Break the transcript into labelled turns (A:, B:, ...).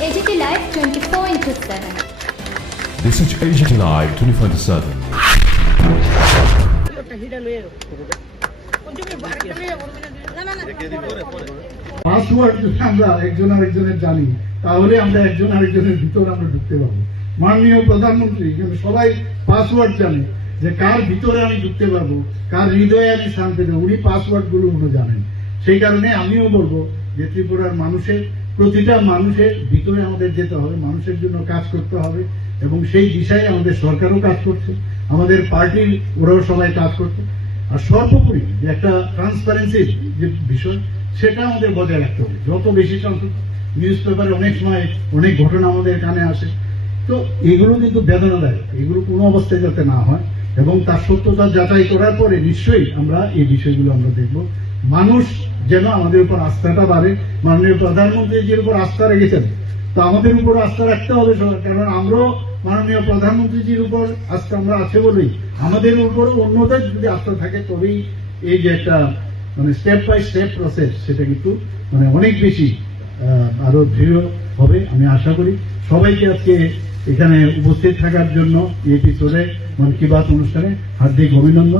A: AGT Live 24 into 7.
B: This is AGT Live 24 7.
C: Password যদি আমরা একজন আরেকজনের জানি তাহলে আমরা একজন আরেকজনের ভিতর আমরা ঢুকতে পারব মাননীয় প্রধানমন্ত্রী কিন্তু সবাই পাসওয়ার্ড জানে যে কার ভিতরে আমি ঢুকতে পারব কার হৃদয়ে আমি স্থান পেতে উনি পাসওয়ার্ডগুলো উনি জানেন সেই কারণে আমিও বলব যে ত্রিপুরার মানুষের প্রতিটা মানুষের ভিতরে আমাদের যেতে হবে, মানুষের জন্য কাজ করতে হবে এবং সেই দিশায় আমাদের সরকারও কাজ করছে, আমাদের পার্টির ওরাও সবাই কাজ করছে। আর সর্বোপরি যে একটা ট্রান্সপারেন্সির যে বিষয়, সেটা আমাদের বজায় রাখতে হবে। যত বেশি সংখ্যক নিউজ পেপারে অনেক সময় অনেক ঘটনা আমাদের কানে আসে, তো এগুলো কিন্তু বেদনাদায়ক। এগুলো কোনো অবস্থায় যাতে না হয় এবং তার সত্যতা যাচাই করার পরে নিশ্চয়ই আমরা এই বিষয়গুলো আমরা দেখব। মানুষ যেন আমাদের উপর আস্থাটা বাড়ে। মাননীয় প্রধানমন্ত্রীজির উপর আস্থা রেখেছেন। তো আমাদের উপর আস্থা রাখতে হবে কারণ আমরাও মাননীয় প্রধানমন্ত্রীজির উপর আস্থা আমরা আছে বলেই আমাদের উপরও অন্যদের যদি আস্থা থাকে, তবেই এই যে একটা মানে স্টেপ বাই স্টেপ প্রসেস সেটা কিন্তু মানে অনেক বেশি আরও দৃঢ় হবে আমি আশা করি। সবাইকে আজকে এখানে উপস্থিত থাকার জন্য এই এপিসোডে মন কি বাত অনুষ্ঠানে হার্দিক অভিনন্দন।